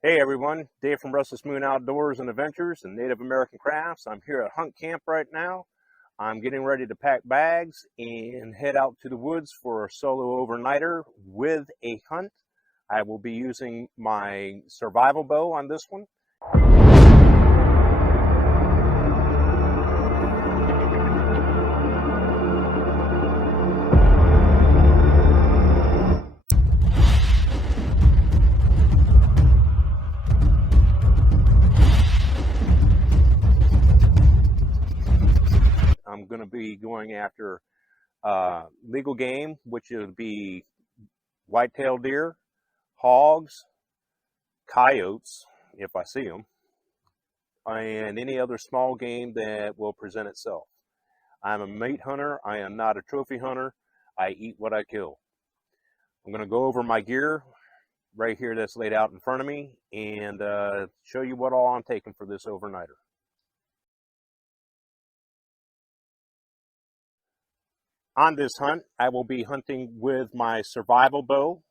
Hey everyone, Dave from Restlessmoon Outdoors and Adventures and Native American Crafts. I'm here at Hunt Camp right now. I'm getting ready to pack bags and head out to the woods for a solo overnighter with a hunt. I will be using my survival bow on this one. I'm going to be going after legal game, which would be white-tailed deer, hogs, coyotes, if I see them, and any other small game that will present itself. I'm a meat hunter. I am not a trophy hunter. I eat what I kill. I'm going to go over my gear right here that's laid out in front of me and show you what all I'm taking for this overnighter. On this hunt, I will be hunting with my survival bow.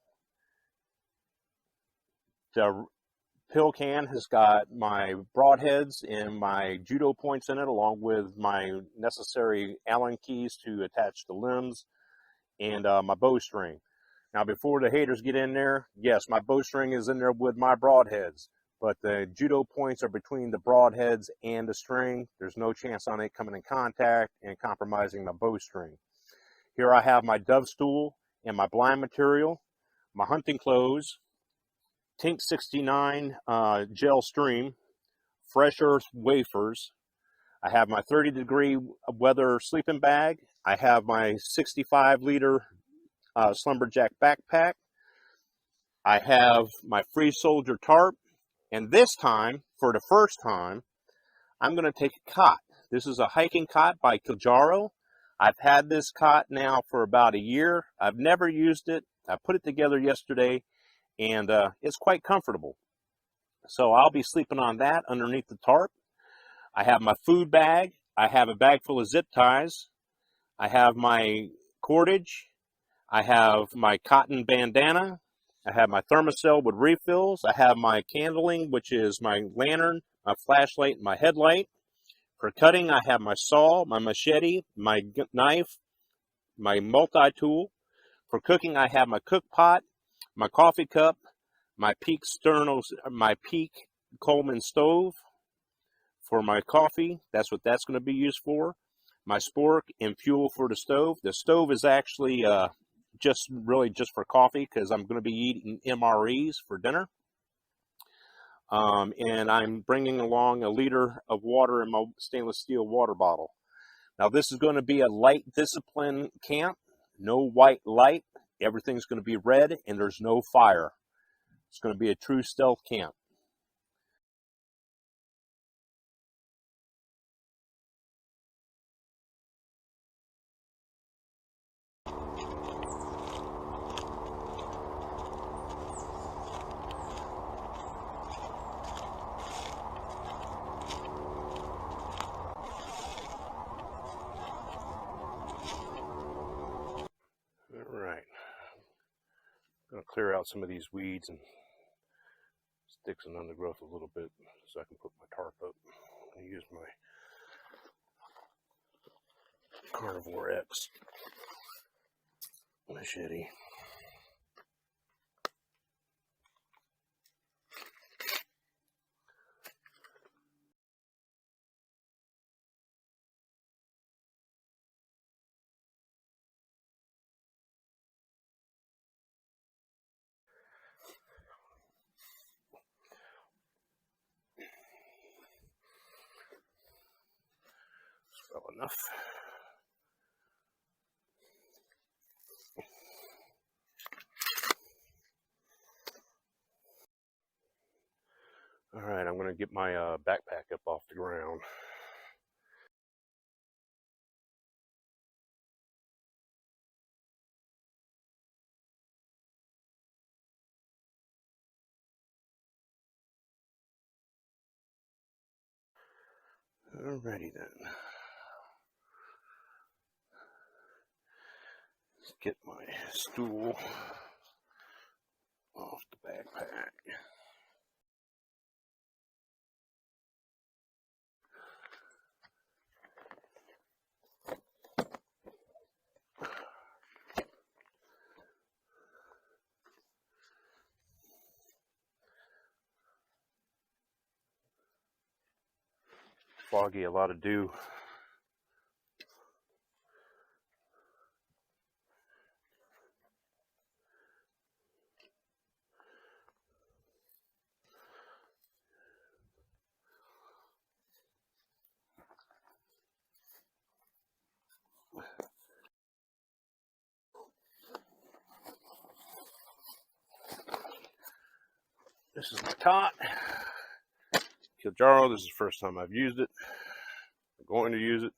The pill can has got my broadheads and my judo points in it, along with my necessary Allen keys to attach the limbs and my bowstring. Now, before the haters get in there, yes, my bowstring is in there with my broadheads, but the judo points are between the broadheads and the string. There's no chance on it coming in contact and compromising my bowstring. Here I have my dove stool and my blind material, my hunting clothes, Tink 69 gel stream, fresh earth wafers. I have my 30-degree weather sleeping bag. I have my 65-liter Slumberjack backpack. I have my Free Soldier tarp. And this time, for the first time, I'm going to take a cot. This is a hiking cot by Kilimanjaro. I've had this cot now for about a year. I've never used it. I put it together yesterday, and it's quite comfortable. So I'll be sleeping on that underneath the tarp. I have my food bag. I have a bag full of zip ties. I have my cordage. I have my cotton bandana. I have my thermocell with refills. I have my candling, which is my lantern, my flashlight, and my headlight. For cutting, I have my saw, my machete, my knife, my multi-tool. For cooking, I have my cook pot, my coffee cup, my Peak Coleman stove. For my coffee, that's what that's going to be used for. My spork and fuel for the stove. The stove is actually just for coffee because I'm going to be eating MREs for dinner. And I'm bringing along a liter of water in my stainless steel water bottle. Now, this is going to be a light discipline camp. No white light. Everything's going to be red, and there's no fire. It's going to be a true stealth camp. All right. I'm going to clear out some of these weeds and sticks and undergrowth a little bit so I can put my tarp up. I'm going to use my Carnivore X machete. Well enough. All right, I'm going to get my backpack up off the ground. Alrighty then. Let's get my stool off the backpack. foggy, a lot of dew. This is my cot. Kilimanjaro, this is the first time I've used it. I'm going to use it.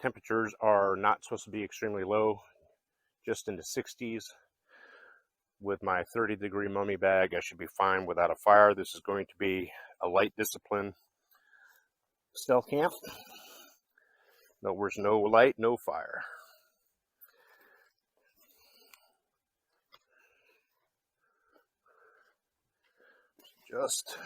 Temperatures are not supposed to be extremely low, just in the 60s. With my 30-degree mummy bag, I should be fine without a fire. This is going to be a light discipline stealth camp. In other words, no light, no fire. Just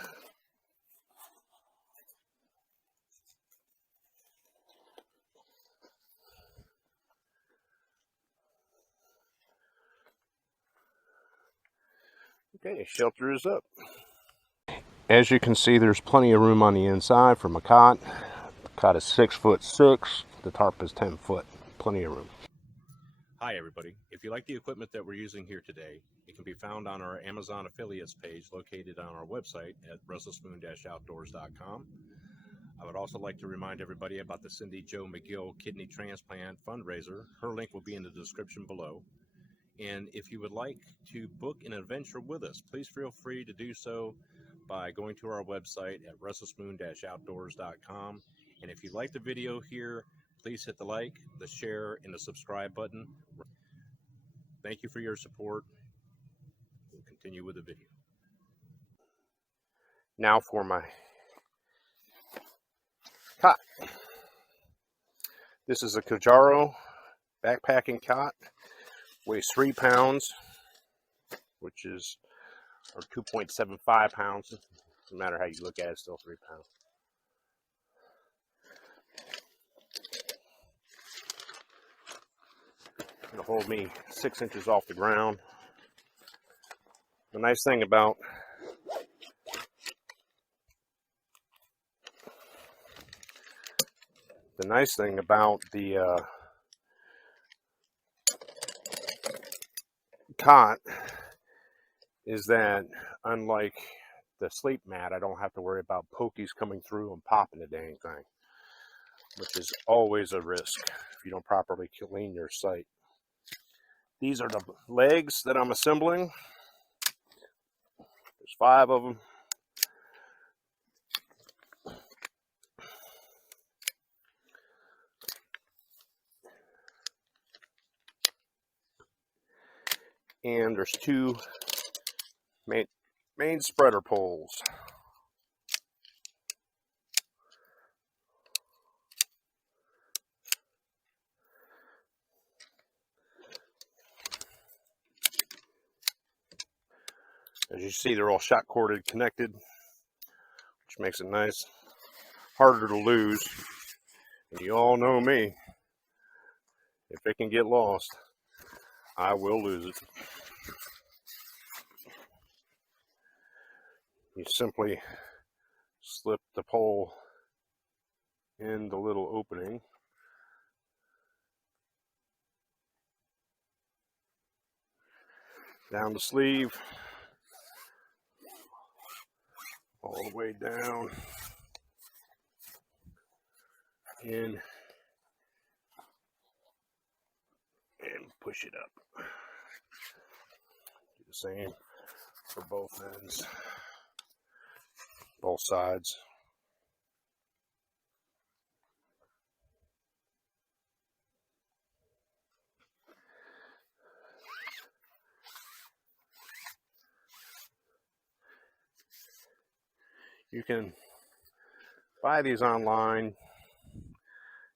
okay, shelter is up. As you can see, there's plenty of room on the inside for my cot. The cot is 6'6". The tarp is 10 foot. Plenty of room. Hi everybody. If you like the equipment that we're using here today, it can be found on our Amazon affiliates page located on our website at Restlessmoon-outdoors.com. I would also like to remind everybody about the Cindy Jo McGill Kidney Transplant fundraiser. Her link will be in the description below. And if you would like to book an adventure with us, please feel free to do so by going to our website at Restlessmoon-outdoors.com. And if you like the video here, please hit the like, the share, and the subscribe button. Thank you for your support. We'll continue with the video. Now for my cot. This is a Kilimanjaro backpacking cot. Weighs 3 pounds, which is, or 2.75 pounds. No matter how you look at it, it's still 3 pounds. It'll hold me 6 inches off the ground. The nice thing about the cot is that, unlike the sleep mat, I don't have to worry about pokies coming through and popping the dang thing, which is always a risk if you don't properly clean your site. These are the legs that I'm assembling. There's 5 of them. And there's 2 main spreader poles. As you see, they're all shot corded, connected. which makes it nice, harder to lose. And you all know me. If it can get lost, I will lose it. You simply slip the pole in the little opening. Down the sleeve. All the way down. In. And push it up. Do the same for both ends. Both sides. You can buy these online.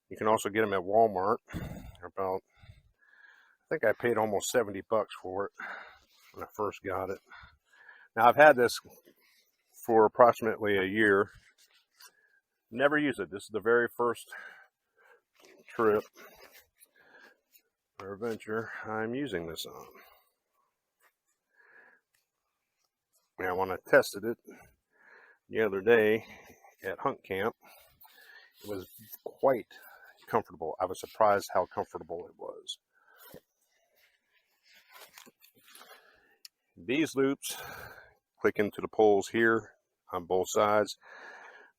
You can also get them at Walmart. They're about, I think I paid almost 70 bucks for it when I first got it. Now I've had this for approximately a year. Never used it. This is the very first trip or adventure I'm using this on. Now when I tested it the other day at hunt camp, it was quite comfortable. I was surprised how comfortable it was. These loops click into the poles here on both sides.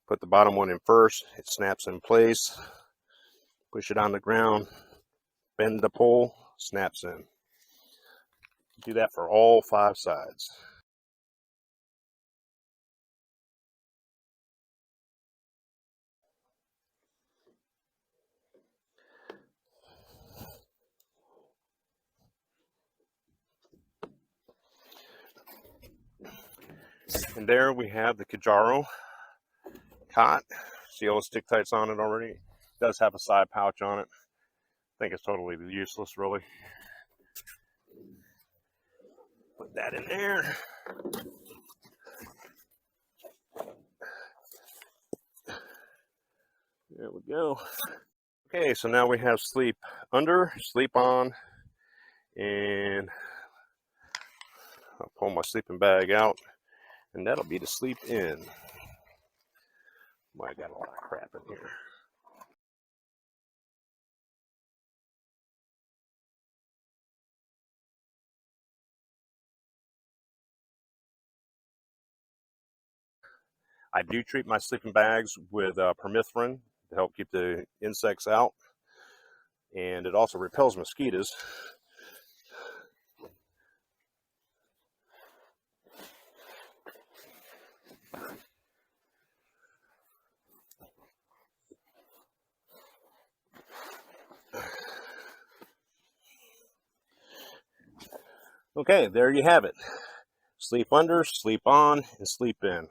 Put the bottom one in first. It snaps in place. Push it on the ground. Bend the pole. Snaps in. Do that for all 5 sides. And there we have the Kajaro cot. See all the stick tights on it already? It does have a side pouch on it. I think it's totally useless, really. Put that in there. There we go. Okay, so now we have sleep under, sleep on, and I'll pull my sleeping bag out, and that'll be the sleep in. Boy, I got a lot of crap in here. I do treat my sleeping bags with permethrin to help keep the insects out, and it also repels mosquitoes. Okay, there you have it. Sleep under, sleep on, and sleep in.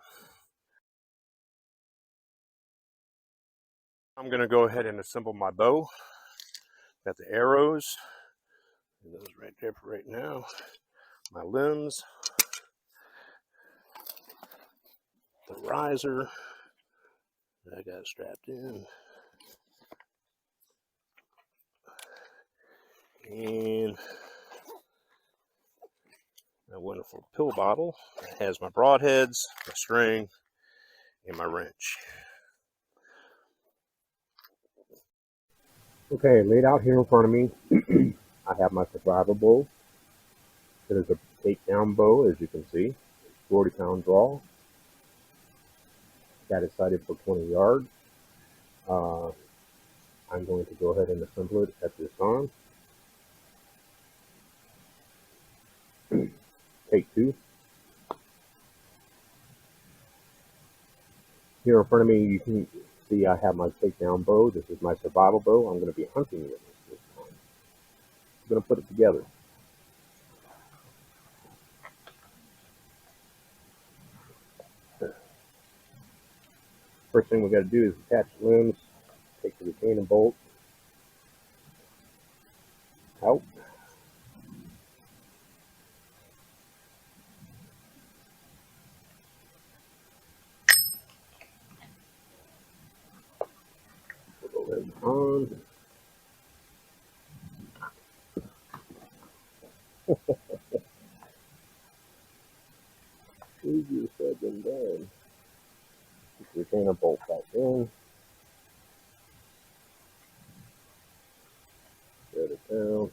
I'm going to go ahead and assemble my bow. Got the arrows, those right there for right now. My limbs, the riser that I got strapped in, and my wonderful pill bottle that has my broadheads, my string, and my wrench. Okay, laid out here in front of me, I have my survival bow. It is a takedown bow, as you can see, 40-pound draw. Got it sighted for 20 yards. I'm going to go ahead and assemble it at this time. Take 2. Here in front of me, you can see I have my takedown bow. This is my survival bow. I'm going to be hunting with this time. I'm going to put it together. First thing we got to do is attach limbs. Take the retaining bolt out. Turn on. Easier said than done. Put your retainer bolt back in. Set it down.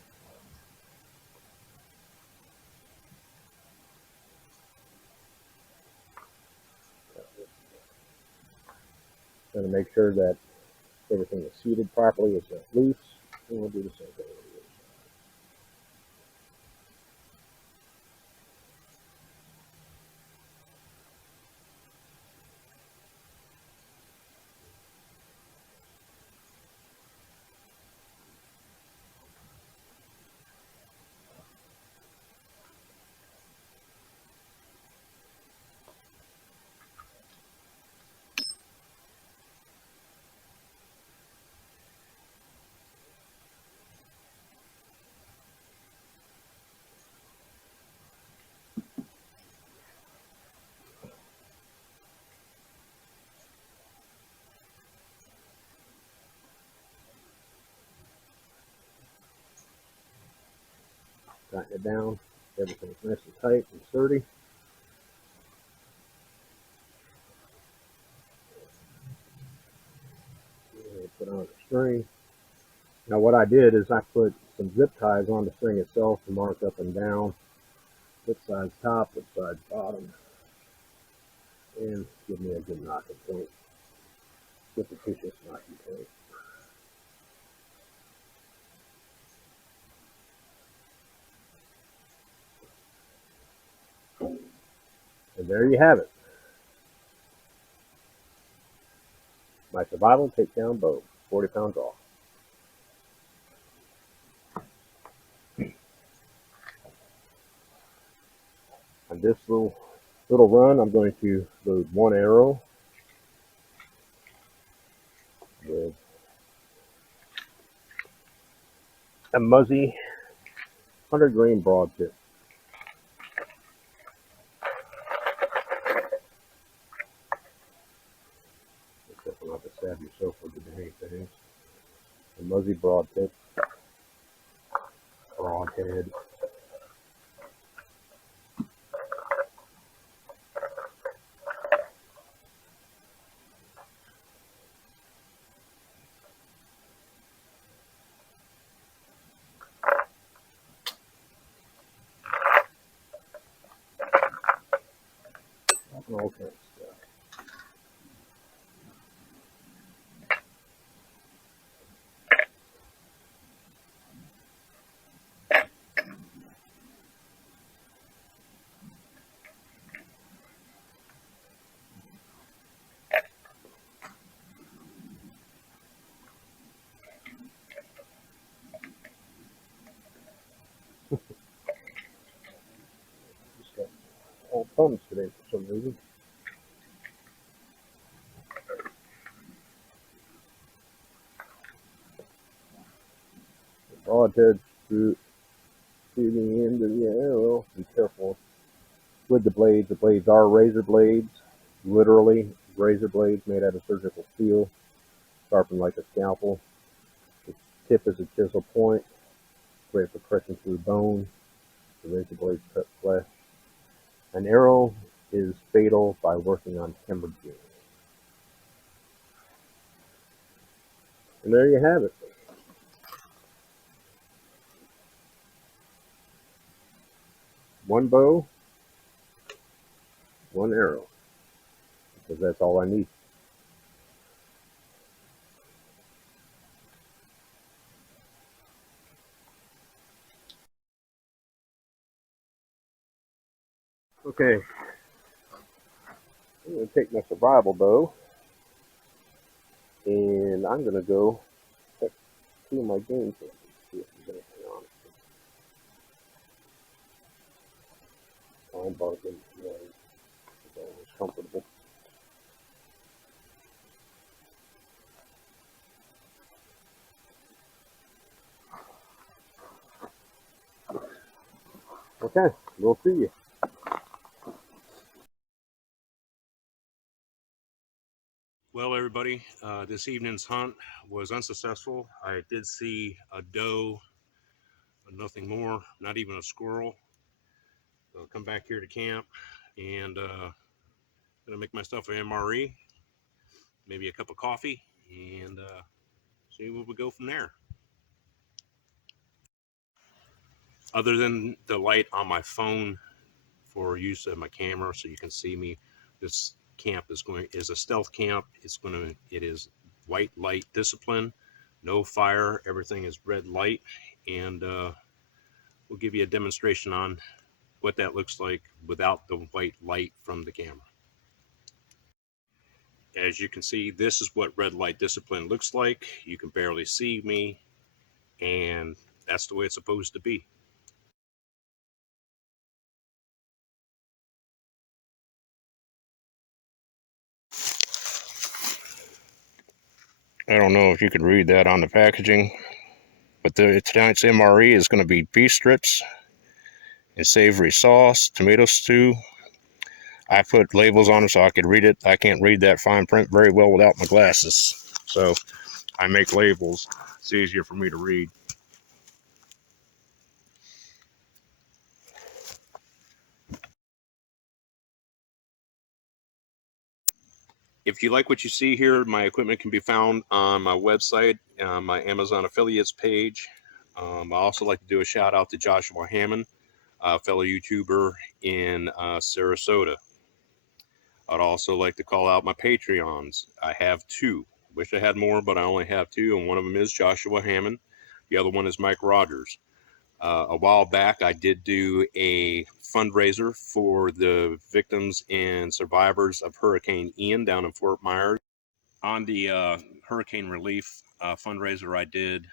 Going to make sure that everything is seated properly, it's not loose, and we'll do the same thing. Tighten it down. Everything's nice and tight and sturdy. Put on the string. Now what I did is I put some zip ties on the string itself to mark up and down, which side's top, which side's bottom, and give me a good knocking point, repetitious knocking point. And there you have it. My survival takedown bow, 40-pound draw. On this little run, I'm going to load one arrow with a Muzzy 100-grain broad tip. Careful not to stab yourself with the dang things. A Muzzy broad tip, broadhead. All kinds of stuff. Just got all thumbs today for some reason. Broadhead shooting into the arrow. Be careful with the blades. The blades are razor blades, literally razor blades made out of surgical steel, sharpened like a scalpel. The tip is a chisel point, great for pressing through bone. The razor blades cut flesh. An arrow is fatal by working on hemorrhaging. And there you have it. One bow, one arrow, because that's all I need. Okay, I'm going to take my survival bow, and I'm going to go check two of my game cases, see if there's anything on it. I'm barking, it's always comfortable. Okay, we'll see you. Well, everybody. everybody. This evening's hunt was unsuccessful. I did see a doe, but nothing more, not even a squirrel. So I'll come back here to camp and gonna make myself an MRE, maybe a cup of coffee, and see where we go from there. Other than the light on my phone for use of my camera so you can see me, this camp is a stealth camp. It is white light discipline, no fire, everything is red light, and we'll give you a demonstration on what that looks like without the white light from the camera. As you can see, this is what red light discipline looks like. You can barely see me, and that's the way it's supposed to be. I don't know if you could read that on the packaging, but tonight's MRE is going to be beef strips and savory sauce, tomato stew. I put labels on them so I could read it. I can't read that fine print very well without my glasses, so I make labels. It's easier for me to read. If you like what you see here, my equipment can be found on my website, my Amazon affiliates page. I also like to do a shout out to Joshua Hammond, a fellow YouTuber in Sarasota. I'd also like to call out my Patreons. I have two. Wish I had more, but I only have two, and one of them is Joshua Hammond. The other one is Mike Rogers. A while back, I did do a fundraiser for the victims and survivors of Hurricane Ian down in Fort Myers. On the hurricane relief fundraiser I did,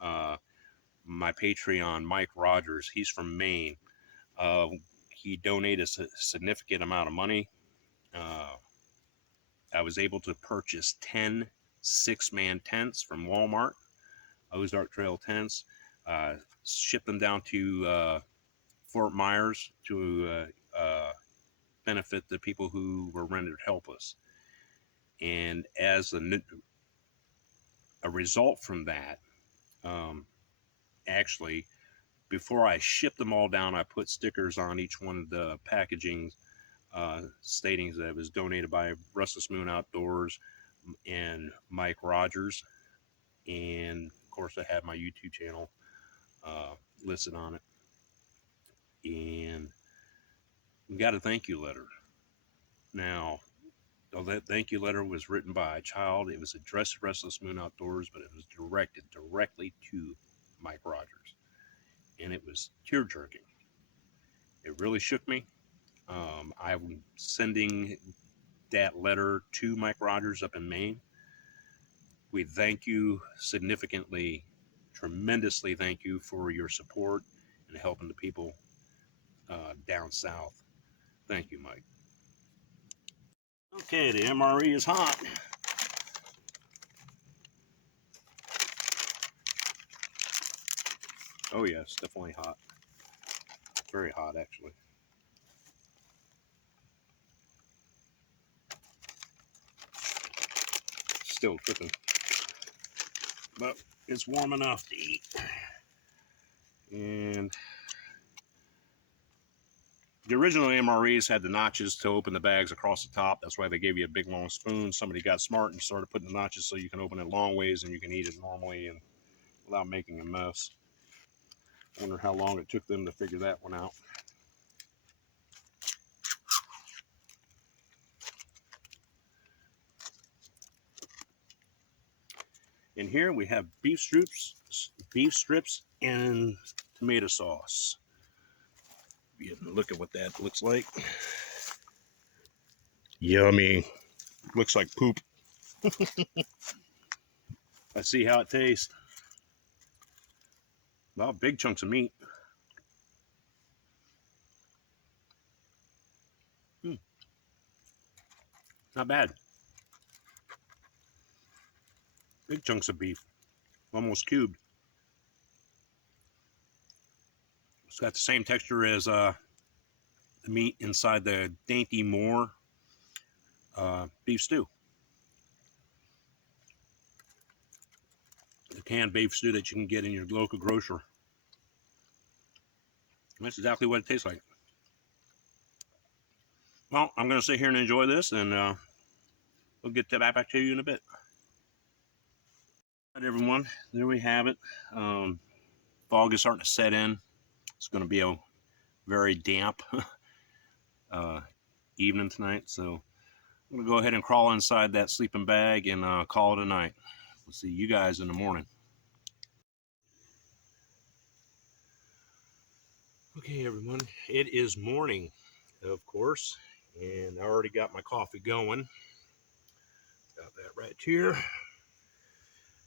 my Patreon, Mike Rogers, he's from Maine. He donated a significant amount of money. I was able to purchase 10 six-man tents from Walmart, Ozark Trail tents, ship them down to Fort Myers to benefit the people who were rendered helpless. And as a result from that, actually, before I shipped them all down, I put stickers on each one of the packaging stating that it was donated by Restlessmoon Outdoors and Mike Rogers. And of course, I have my YouTube channel listed on it. And we got a thank you letter. Now, that thank you letter was written by a child. It was addressed to Restlessmoon Outdoors, but it was directed directly to Mike Rogers. And it was tear-jerking. It really shook me. I'm sending that letter to Mike Rogers up in Maine. We thank you significantly, tremendously thank you for your support and helping the people down south. Thank you, Mike. Okay, the MRE is hot. Oh yes, definitely hot. Very hot, actually. Still cooking, but it's warm enough to eat. And the original MREs had the notches to open the bags across the top. That's why they gave you a big long spoon. Somebody got smart and started putting the notches so you can open it long ways and you can eat it normally and without making a mess. I wonder how long it took them to figure that one out. And here we have beef strips and tomato sauce. Look at what that looks like. Yummy. Looks like poop. Let's see how it tastes. Well, big chunks of meat. Not bad. Big chunks of beef. Almost cubed. It's got the same texture as the meat inside the Dainty Moore beef stew. the canned beef stew that you can get in your local grocer. That's exactly what it tastes like. Well, I'm going to sit here and enjoy this, and we'll get that back to you in a bit. All right, everyone, there we have it. Fog is starting to set in. It's going to be a very damp evening tonight, so I'm going to go ahead and crawl inside that sleeping bag and call it a night. We'll see you guys in the morning. Okay, everyone, it is morning, of course, and I already got my coffee going. Got that right here.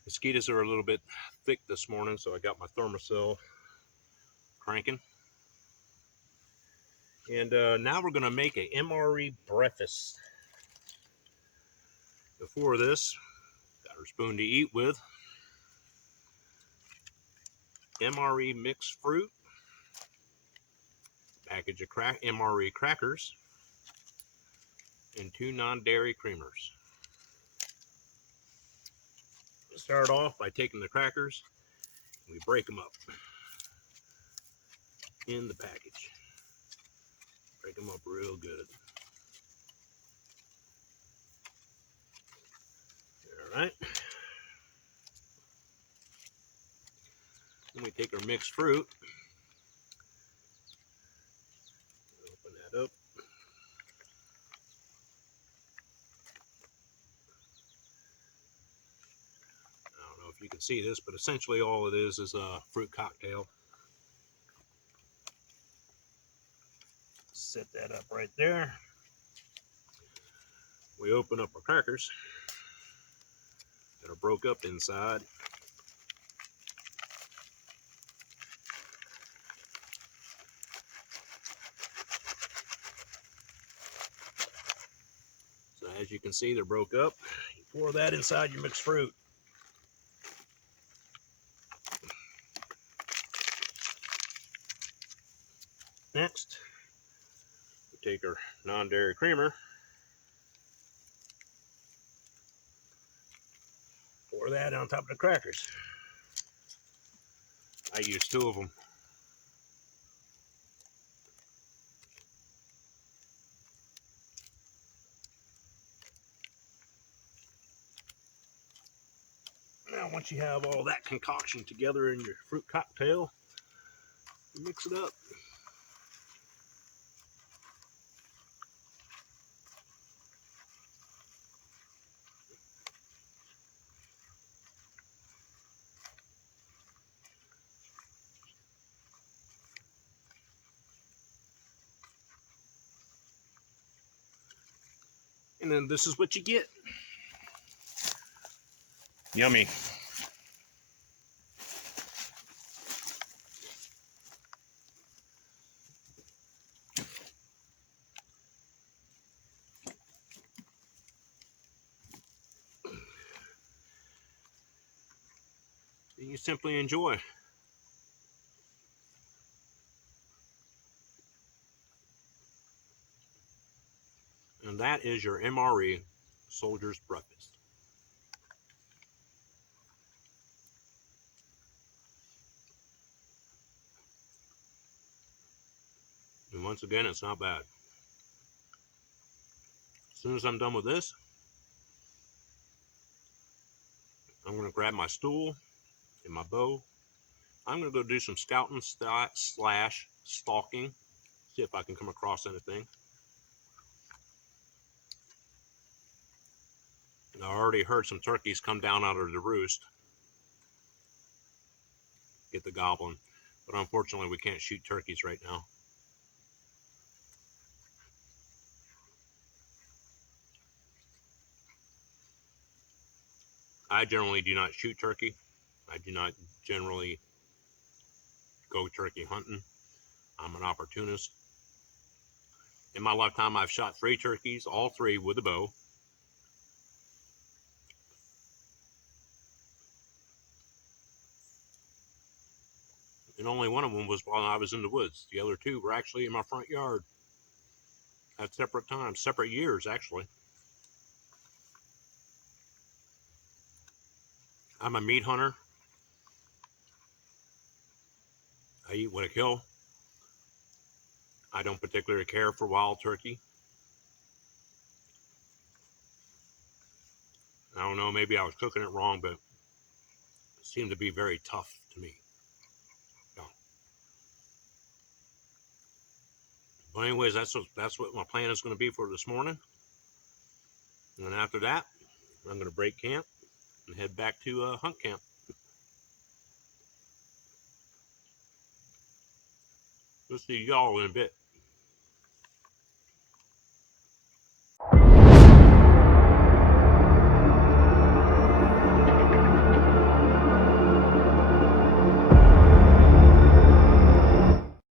Mosquitoes are a little bit thick this morning, so I got my thermocell cranking. And now we're going to make a MRE breakfast. Before this, got our spoon to eat with. MRE mixed fruit, package of MRE crackers, and 2 non-dairy creamers. Start off by taking the crackers, and we break them up in the package. Break them up real good. All right. Then we take our mixed fruit, open that up. I don't know if you can see this, but essentially all it is a fruit cocktail. Set that up right there. We open up our crackers that are broke up inside. So as you can see, they're broke up. You pour that inside your mixed fruit. Next, we take our non-dairy creamer, pour that on top of the crackers. I use 2 of them. Now once you have all that concoction together in your fruit cocktail, you mix it up. And then this is what you get. Yummy. And you simply enjoy. And that is your MRE Soldier's Breakfast. And once again, it's not bad. As soon as I'm done with this, I'm going to grab my stool and my bow. I'm going to go do some scouting slash stalking. See if I can come across anything. I already heard some turkeys come down out of the roost. Get the goblin. But unfortunately, we can't shoot turkeys right now. I generally do not shoot turkey. I do not generally go turkey hunting. I'm an opportunist. In my lifetime, I've shot 3 turkeys, all 3 with a bow. And only one of them was while I was in the woods. The other 2 were actually in my front yard at separate times, separate years, actually. I'm a meat hunter. I eat what I kill. I don't particularly care for wild turkey. I don't know, maybe I was cooking it wrong, but it seemed to be very tough to me. Yeah. But anyways, that's what my plan is going to be for this morning. And then after that, I'm going to break camp and head back to hunt camp. We'll see y'all in a bit.